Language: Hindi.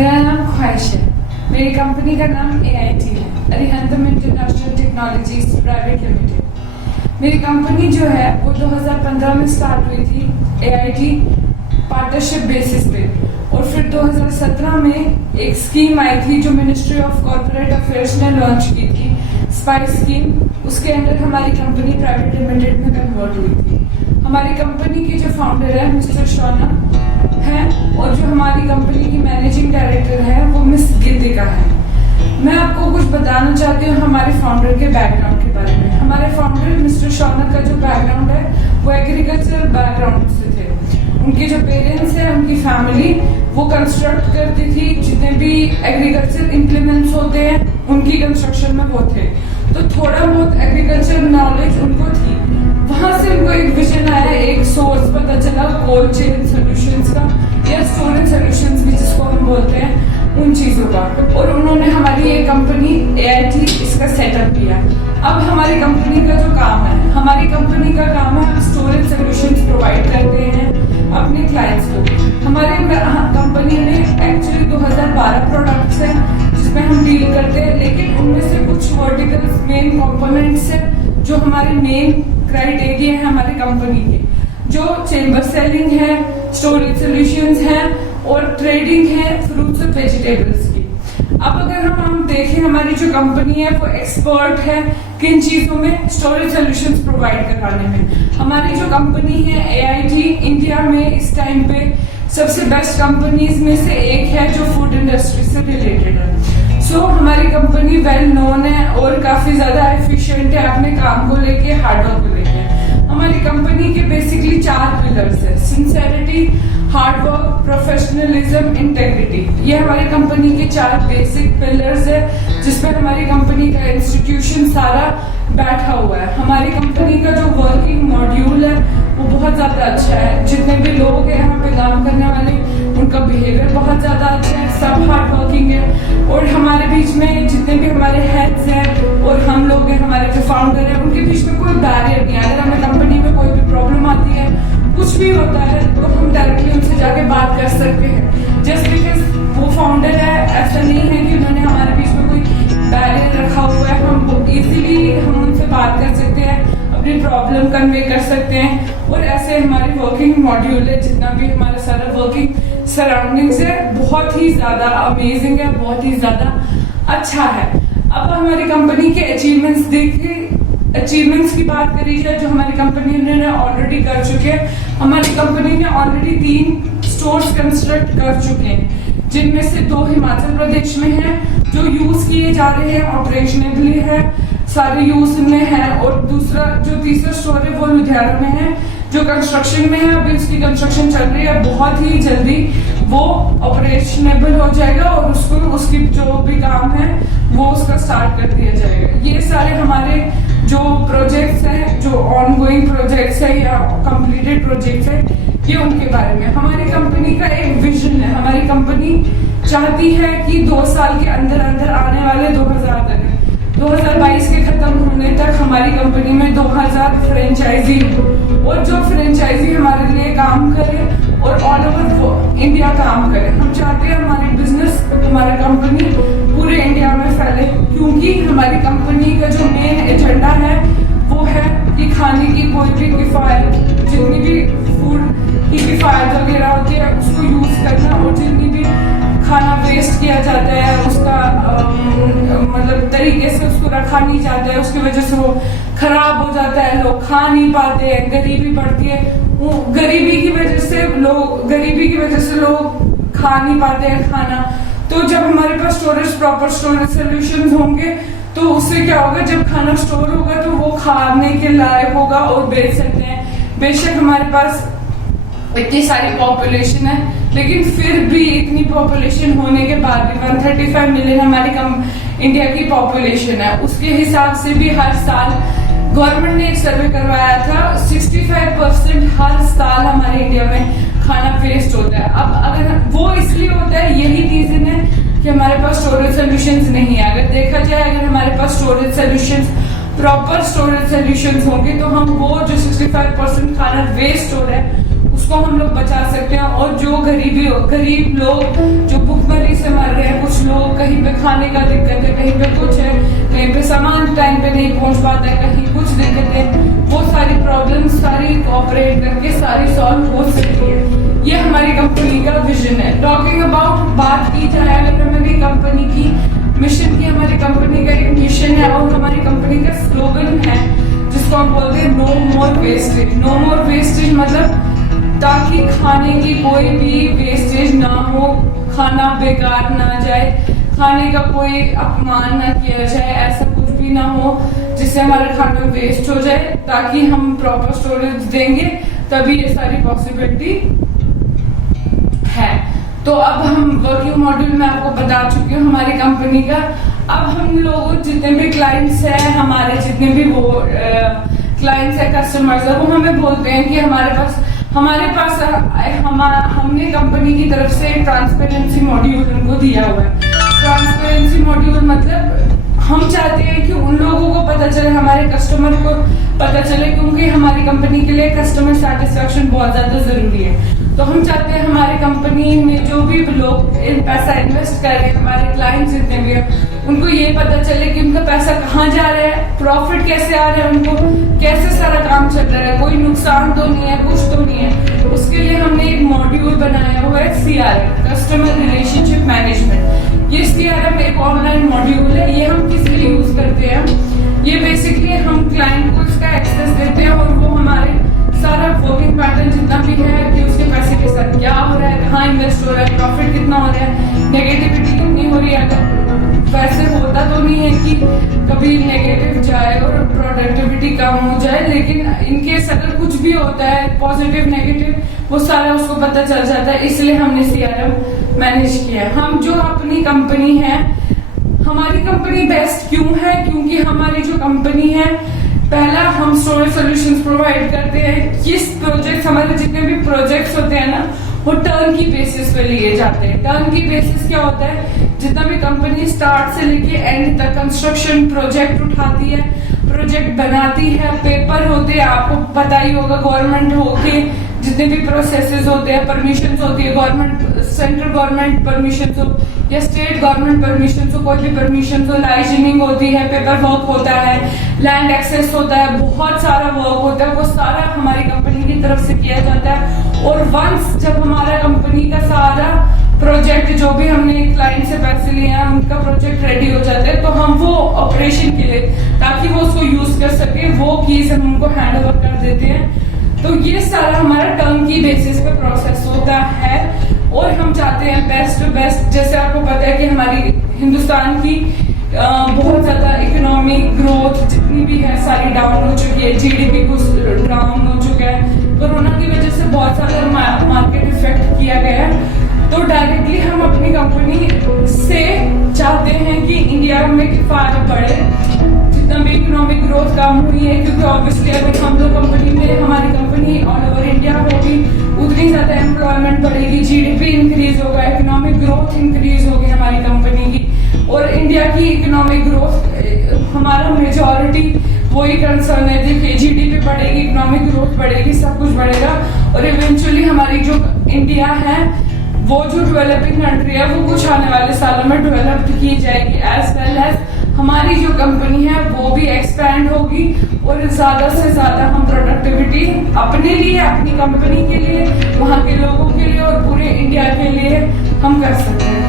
मेरा नाम ख्वाहिश है। मेरी कंपनी का नाम AIT है, अरिहंतम इंटरनेशनल टेक्नोलॉजीज प्राइवेट लिमिटेड। मेरी कंपनी जो है वो 2015 में स्टार्ट हुई थी AIT पार्टनरशिप बेसिस पे, और फिर 2017 में एक स्कीम आई थी जो मिनिस्ट्री ऑफ कॉर्पोरेट अफेयर्स ने लॉन्च की थी, स्पाइस स्कीम। उसके अंदर हमारी कंपनी प्राइवेट लिमिटेड में कन्वर्ट हुई थी। हमारी कंपनी के जो फाउंडर है मिस्टर शौनक है, और जो हमारी कंपनी की मैनेजिंग डायरेक्टर है वो मिस गीतिका है। मैं आपको कुछ बताना चाहती हूँ हमारे फाउंडर के बैकग्राउंड के बारे में। हमारे फाउंडर मिस्टर शौनक का जो बैकग्राउंड है वो एग्रीकल्चरल बैकग्राउंड से थे। उनके जो पेरेंट्स हैं, उनकी फैमिली वो कंस्ट्रक्ट करती थी, जितने भी एग्रीकल्चर इम्प्लीमेंट्स होते हैं उनकी कंस्ट्रक्शन में वो थे, तो थोड़ा बहुत एग्रीकल्चर नॉलेज उनको थी। वहां से उनको एक विजन आया, एक सोर्स पता चला कोल्ड चेन सॉल्यूशंस का या स्टोरेज सॉल्यूशंस भी जिसको हम बोलते हैं, उन चीजों का, और उन्होंने हमारी ये कंपनी AIT इसका सेटअप किया। अब हमारी कंपनी का जो काम है, हमारी कंपनी का काम है हम स्टोरेज सॉल्यूशंस प्रोवाइड करते हैं अपने क्लाइंट्स को। हमारे कंपनी में एक्चुअली 2012 प्रोडक्ट्स हैं जिसमें हम डील करते हैं, लेकिन उनमें से कुछ वर्टिकल्स मेन कंपोनेंट्स हैं जो हमारे मेन क्राइटेरिया है हमारी कंपनी के, जो चेंबर सेलिंग है, स्टोरेज सॉल्यूशंस हैं और ट्रेडिंग है फ्रूट्स और वेजिटेबल्स की। अब अगर हम देखें हमारी जो कंपनी है वो एक्सपर्ट है किन चीजों में, स्टोरेज सॉल्यूशंस प्रोवाइड करवाने में। हमारी जो कंपनी है AIT इंडिया में इस टाइम पे सबसे बेस्ट कंपनीज में से एक है जो फूड इंडस्ट्री से रिलेटेड है। सो हमारी कंपनी वेल नोन है और काफी ज्यादा एफिशिएंट है अपने काम को लेके, हार्डवर्क को लेके। हमारी कंपनी के बेसिकली 4 पिलर्स है, सिंसेरिटी, हार्डवर्क, प्रोफेशनलिज्म, इंटेग्रिटी। ये हमारी कंपनी के 4 बेसिक पिलर्स है जिसपे हमारी कंपनी का इंस्टीट्यूशन सारा बैठा हुआ है। हमारी कंपनी का जो वर्किंग मॉड्यूल है वो बहुत ज्यादा अच्छा है। जितने भी लोग हैं यहाँ पे काम करने वाले, उनका बिहेवियर बहुत ज्यादा अच्छा है, सब हार्ड वर्किंग है, और हमारे बीच में जितने भी हमारे हेड्स हैं और हम लोग हैं, हमारे जो फाउंडर हैं, उनके बीच में कोई बैरियर नहीं है। अगर हमें कंपनी में कोई भी प्रॉब्लम आती है, कुछ भी होता है, तो हम डायरेक्टली उनसे जाके बात कर सकते हैं। जस्ट बिकॉज वो फाउंडर है, ऐसा नहीं है कि उन्होंने हमारे बीच में कोई बैरियर रखा हुआ है। हम इजीली हम उनसे बात कर सकते हैं, अपनी प्रॉब्लम कन्वे कर सकते हैं, और ऐसे हमारी वर्किंग मॉड्यूल है, जितना भी हमारा सारा वर्किंग सराउंडिंग्स है बहुत ही ज्यादा अमेजिंग है, बहुत ही ज्यादा अच्छा है। अब हमारी कंपनी के अचीवमेंट्स देखिए, अचीवमेंट्स की बात करी जाए जो हमारी कंपनी ने ऑलरेडी कर चुके हैं। हमारी कंपनी ने ऑलरेडी 3 स्टोर्स कंस्ट्रक्ट कर चुके हैं, जिनमें से 2 हिमाचल प्रदेश में हैं जो यूज किए जा रहे हैं, ऑपरेशनेबली है, सारे यूज में है, और तीसरा स्टोर है वो लुधियाना में है जो कंस्ट्रक्शन में है। अभी उसकी कंस्ट्रक्शन चल रही है, बहुत ही जल्दी वो ऑपरेशनेबल हो जाएगा और उसकी जो भी काम है वो उसका स्टार्ट कर दिया जाएगा। ये सारे हमारे जो प्रोजेक्ट्स हैं, जो ऑनगोइंग प्रोजेक्ट्स है या कंप्लीटेड प्रोजेक्ट्स है, ये उनके बारे में। हमारी कंपनी का एक विजन है, हमारी कंपनी चाहती है कि 2 साल के अंदर अंदर आने वाले 2022 के खत्म होने तक हमारी कंपनी में 2000 फ्रेंचाइजी, और जो फ्रेंचाइजी हमारे लिए काम करे और ऑल ओवर इंडिया काम करे। हम चाहते हैं हमारी बिजनेस, हमारा कंपनी पूरे इंडिया में फैले, क्योंकि हमारी कंपनी का जो मेन एजेंडा है वो है कि खाने की कोई भी किफायत, जितनी भी फूड की किफायत वगैरह होती है उसको यूज करना, और जितनी भी खाना वेस्ट किया जाता है उसका मतलब तरीके से उसको रखा नहीं जाता है, उसकी वजह से वो खराब हो जाता है, लोग खा नहीं पाते हैं, गरीबी बढ़ती है। वो गरीबी की वजह से लोग खा नहीं पाते हैं खाना। तो जब हमारे पास प्रॉपर स्टोरेज सॉल्यूशंस होंगे तो उससे क्या होगा, जब खाना स्टोर होगा तो वो खाने के लायक होगा और बेच सकते हैं। बेशक हमारे पास इतनी सारी पॉपुलेशन है, लेकिन फिर भी इतनी पॉपुलेशन होने के बाद भी 135 मिलियन हमारी इंडिया की पॉपुलेशन है, उसके हिसाब से भी हर साल गवर्नमेंट ने एक सर्वे करवाया था, 65% हर साल हमारे इंडिया में खाना वेस्ट होता है। अब अगर वो इसलिए होता है, यही रीजन है कि हमारे पास स्टोरेज सॉल्यूशंस नहीं है। अगर देखा जाए, अगर हमारे पास storage solutions, proper storage solutions होंगे तो हम वो जो 65% खाना वेस्ट हो रहा है उसको हम लोग बचा सकते हैं, और जो गरीब लोग जो भुखमरी से खाने का दिक्कत है, कहीं पे कुछ है, कहीं पे सामान टाइम पे नहीं पहुंच पाता है, कहीं कुछ दिक्कत है, वो सारी प्रॉब्लम्स सारी कोऑपरेट करके सारी सॉल्व हो सकती है। ये हमारी कंपनी का विजन है। टॉकिंग अबाउट बात की जाए अगर हमारी कंपनी की मिशन की, हमारी कंपनी का एक मिशन है और हमारी कंपनी का स्लोगन है जिसको हम बोलते हैं नो मोर वेस्टेज। नो मोर वेस्टेज मतलब ताकि खाने की कोई भी वेस्टेज ना हो, खाना बेकार ना जाए, खाने का कोई अपमान ना किया जाए, ऐसा कुछ भी ना हो जिससे हमारा खाना वेस्ट हो जाए, ताकि हम प्रॉपर स्टोरेज देंगे तभी ये सारी पॉसिबिलिटी है। तो अब हम वर्किंग मॉड्यूल में आपको बता चुकी हूँ हमारी कंपनी का। अब हम लोग जितने भी क्लाइंट्स हैं, हमारे जितने भी वो क्लाइंट्स है, कस्टमर्स है, वो हमें बोलते हैं कि हमारे पास हमने कंपनी की तरफ से ट्रांसपेरेंसी मॉड्यूल उनको दिया हुआ है। ट्रांसपेरेंसी मॉड्यूल मतलब हम चाहते हैं कि उन लोगों को पता चले, हमारे कस्टमर को पता चले, क्योंकि हमारी कंपनी के लिए कस्टमर सेटिस्फेक्शन बहुत ज्यादा जरूरी है। तो हम चाहते हैं हमारी कंपनी में जो भी लोग पैसा इन्वेस्ट कर रहे हैं, हमारे क्लाइंट्स जितने भी हैं, उनको ये पता चले कि उनका पैसा कहाँ जा रहा है, प्रॉफिट कैसे आ रहा है, उनको कैसे सारा काम चल रहा है, कोई नुकसान तो नहीं है, कुछ तो नहीं है। तो उसके लिए हमने एक मॉड्यूल बनाया हुआ है CRM, कस्टमर रिलेशनशिप मैनेजमेंट। ये CRM एक ऑनलाइन मॉड्यूल है। ये हम किस लिए यूज करते हैं? ये बेसिकली हम क्लाइंट को इसका एक्सेस देते हैं और वो हमारे सारा वर्किंग पैटर्न जितना भी है कि उसके पैसे के साथ क्या हो रहा है, कहाँ इन्वेस्ट हो रहा है, प्रॉफिट कितना हो रहा है, नेगेटिविटी कितनी हो रही है। अगर वैसे होता तो नहीं है कि कभी नेगेटिव जाए और प्रोडक्टिविटी कम हो जाए, लेकिन इनकेस अगर कुछ भी होता है पॉजिटिव नेगेटिव, वो सारा उसको पता चल जाता है। इसलिए हमने CRM मैनेज किया है। हम जो अपनी कंपनी है, हमारी कंपनी बेस्ट क्यों है? क्योंकि हमारी जो कंपनी है, पहला हम स्टोरेज सॉल्यूशंस प्रोवाइड करते हैं। किस प्रोजेक्ट, हमारे जितने भी प्रोजेक्ट्स होते हैं ना, वो टर्न की बेसिस पे लिए जाते हैं। टर्न की बेसिस क्या होता है? जितना भी कंपनी स्टार्ट से लेके एंड तक कंस्ट्रक्शन प्रोजेक्ट उठाती है, प्रोजेक्ट बनाती है, पेपर होते हैं, आपको पता ही होगा गवर्नमेंट होके जितने भी प्रोसेसेस होते हैं, परमिशन होती है, गवर्नमेंट सेंट्रल गवर्नमेंट परमिशन हो या स्टेट गवर्नमेंट परमिशन हो, कोई भी परमिशन हो, लाइसेंसिंग होती है, पेपर वर्क होता है, लैंड एक्सेस होता है, बहुत सारा वर्क होता है, वो सारा हमारी कंपनी की तरफ से किया जाता है। और वंस जब हमारा कंपनी का सारा प्रोजेक्ट, जो भी हमने क्लाइंट से पैसे लिए हैं, उनका प्रोजेक्ट रेडी हो जाता है, तो हम वो ऑपरेशन के लिए, ताकि वो उसको यूज कर सके, वो कीज हम उनको हैंड ओवर कर देते हैं। तो ये सारा हमारा टर्म की बेसिस पे प्रोसेस होता है और हम चाहते हैं बेस्ट टू बेस्ट। जैसे आपको पता है कि हमारी हिंदुस्तान की बहुत ज्यादा इकोनॉमिक ग्रोथ जितनी भी है सारी डाउन हो चुकी है, GDP कुछ डाउन हो चुका है, कोरोना की वजह से बहुत सारा मार्केट इफेक्ट किया गया है। तो डायरेक्टली हम अपनी कंपनी से चाहते हैं कि इंडिया में फायदा बढ़े, जितना भी इकोनॉमिक ग्रोथ कम हुई है, क्योंकि ऑब्वियसली अगर हम लोग कंपनी में, हमारी कंपनी ऑल ओवर इंडिया होगी, उतनी ज्यादा एम्प्लॉयमेंट बढ़ेगी, GDP इंक्रीज होगा, इकोनॉमिक ग्रोथ इंक्रीज होगी हमारी कंपनी की। और इंडिया की इकोनॉमिक ग्रोथ हमारा मेजॉरिटी वही कंसर्न है। देखिए GDP बढ़ेगी, इकोनॉमिक ग्रोथ बढ़ेगी, सब कुछ बढ़ेगा और इवेंचुअली हमारी जो इंडिया है, वो जो डेवलपिंग कंट्री है, वो कुछ आने वाले सालों में डेवलप्ड की जाएगी। एज वेल एज हमारी जो कंपनी है वो भी एक्सपैंड होगी और ज्यादा से ज्यादा हम प्रोडक्टिविटी अपने लिए, अपनी कंपनी के लिए, वहाँ के लोगों के लिए और पूरे इंडिया के लिए हम कर सकते हैं।